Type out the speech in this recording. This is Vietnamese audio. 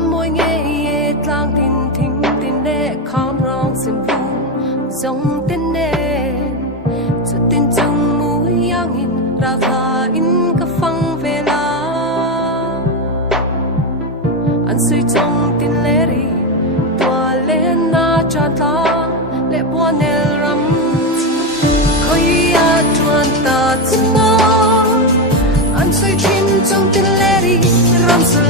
môi nghe ye tlang tin thinh tin nè khom rong sim vu dòng tin nè cho tin trong mũi yang in ra va in ka phăng về la anh suy trong tin lệ ri tua lên na cha ta lệ bua nel ram khơi a chuan ta chunga anh suy chim trong tin lệ ri ram su